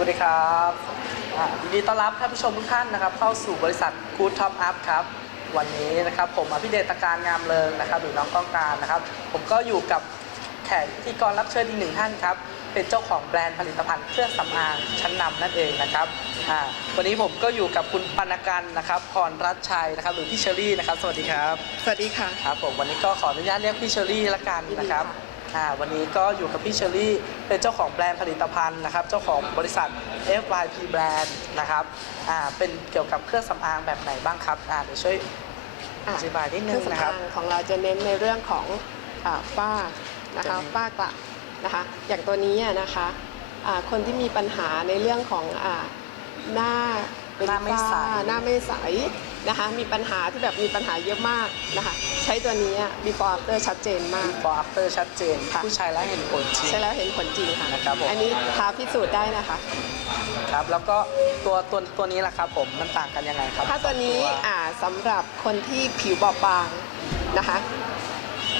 วัสดีครับอ่ายินดีต้อนรับท่านผู้ชมทุกท่านนะครับ เข้าสู่บริษัท Good Top Up ครับ วันนี้นะครับผมอภิเดชตการงามเลิงนะครับ หรือน้องก้องการนะครับ ผมก็อยู่กับแขกพิธีกรรับเชิญอีกหนึ่งท่านครับ เป็นเจ้าของแบรนด์ผลิตภัณฑ์เครื่องสำอางชั้นนำนั่นเองนะครับอ่าวันนี้ผมก็อยู่กับคุณปนกันนะครับพรรัตน์ชัยนะครับ หรือพี่เชอรี่นะครับ สวัสดีครับ สวัสดีค่ะ ครับผมวันนี้ก็ขออนุญาตเรียกพี่เชอรี่ละกันนะครับ อ่าวันนี้ก็อยู่กับพี่เชอรี่เป็นเจ้าของแบรนด์ผลิตภัณฑ์นะครับ เจ้าของบริษัท FYP Brand นะครับอ่าเป็นเกี่ยวกับเครื่องสำอางแบบไหนบ้างครับอ่าเดี๋ยวช่วยอธิบายนิดเคนึรื่องงนะสำครัอาบงของเราจะเน้นในเรื่องของอาฝ้านะคะจะมี ฝ้ากระนะคะอย่างตัวนี้อะนะคะอ่าคนที่มีปัญหาในเรื่องของอาหน้าเป็นหน้าไม่ใส ฝ้าหน้าไม่ใส นะคะ มีปัญหาที่แบบมีปัญหาเยอะมากนะคะ ใช้ตัวนี้อะ before after ชัดเจนมาก before after ชัดเจน ค่ะ ผู้ชายแล้วเห็นผลจริง ใช้แล้วเห็นผลจริงค่ะ นะครับผม อันนี้ท้าพิสูจน์ได้นะคะ ครับ แล้วก็ตัวตัวตัวนี้แหละครับผม มันต่างกันยังไงครับถ้าตัวนี้สองอ่าสำหรับคนที่ผิวบอบบางนะคะ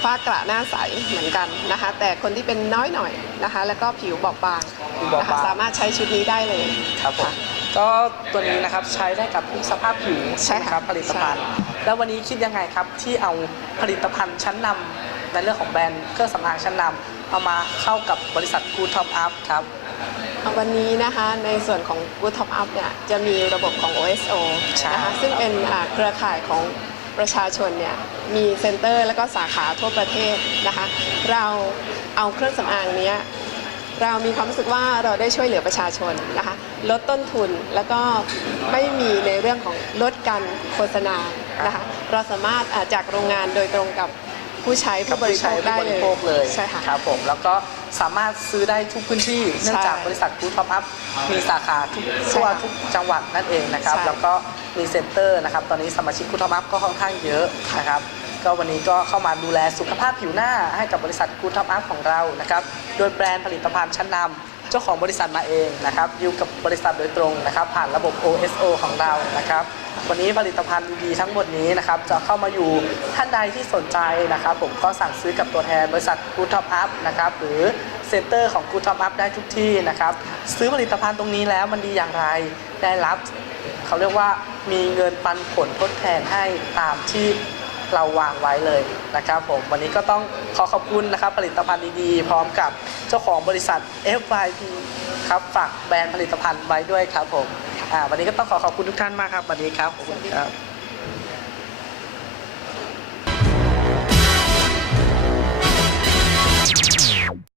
ฝ้ากระหน้าใสเหมือนกันนะคะ แต่คนที่เป็นน้อยหน่อยนะคะ แล้วก็ผิวบอบบางผิวบอนะบคะบางสามารถใช้ชุดนี้ได้เลยครับผม ก็ตัวนี้นะครับใช้ได้กับทุกสภาพผิวใช่ไหมค่ะครับผลิตภัณฑ์ แล้ววันนี้คิดยังไงครับที่เอาผลิตภัณฑ์ชั้นนำในเรื่องของแบรนด์เครื่องสำอางชั้นนำเอามาเข้ากับบริษัท Good Top Up ครับวันนี้นะคะในส่วนของ Good Top Up เนี่ยจะมีระบบของ OSO ใช่นะคะซึ่งเป็นอ่าเครือข่ายของประชาชนเนี่ยมีเซ็นเตอร์แล้วก็สาขาทั่วประเทศนะคะเราเอาเครื่องสำอางเนี้ย เรามีความรู้สึกว่าเราได้ช่วยเหลือประชาชนนะคะลดต้นทุนแล้วก็ไม่มีในเรื่องของลดการโฆษณานะคะเราสามารถอ่าจากโรงงานโดยตรงกับผู้ใช้กับผู้บริผู้โภใช้คผู้ได้บเลริยโภคเลยใช่ค่ะครับผมแล้วก็สามารถซื้อได้ทุกพื้นที่เนื่องจากบริษัท Good Top Up มีสาขาทุกใช่ทั่วค่ะทุกจังหวัดนั่นเองนะครับใช่แล้วก็มีเซ็นเตอร์นะครับ ตอนนี้สมาชิก Good Top Up ก็ค่อนข้างเยอะนะครับ ก็วันนี้ก็เข้ามาดูแลสุขภาพผิวหน้าให้กับบริษัท Good Top Up ของเรานะครับโดยแบรนด์ผลิตภัณฑ์ชั้นนำเจ้าของบริษัทมาเองนะครับอยู่กับบริษัทโดยตรงนะครับ ผ่านระบบ OSO ของเรานะครับ วันนี้ผลิตภัณฑ์ดีๆทั้งหมดนี้นะครับจะเข้ามาอยู่ท่านใดที่สนใจนะครับ ผมก็สั่งซื้อกับตัวแทนบริษัท Good Top Up นะครับหรือเซ็นเตอร์ของ Good Top Up ได้ทุกที่นะครับ ซื้อผลิตภัณฑ์ตรงนี้แล้วมันดีอย่างไรได้รับ เขาเรียกว่ามีเงินปันผลทดแทนให้ตามที่ เราวางไว้เลยนะครับผมวันนี้ก็ต้องขอขอบคุณนะครับผลิตภัณฑ์ดีๆ พร้อมกับเจ้าของบริษัท FYP ครับฝากแบรนด์ผลิตภัณฑ์ไว้ด้วยครับผมวันนี้ก็ต้องขอขอบคุณทุกท่านมากครับวันนี้ครับขอบคุณครับ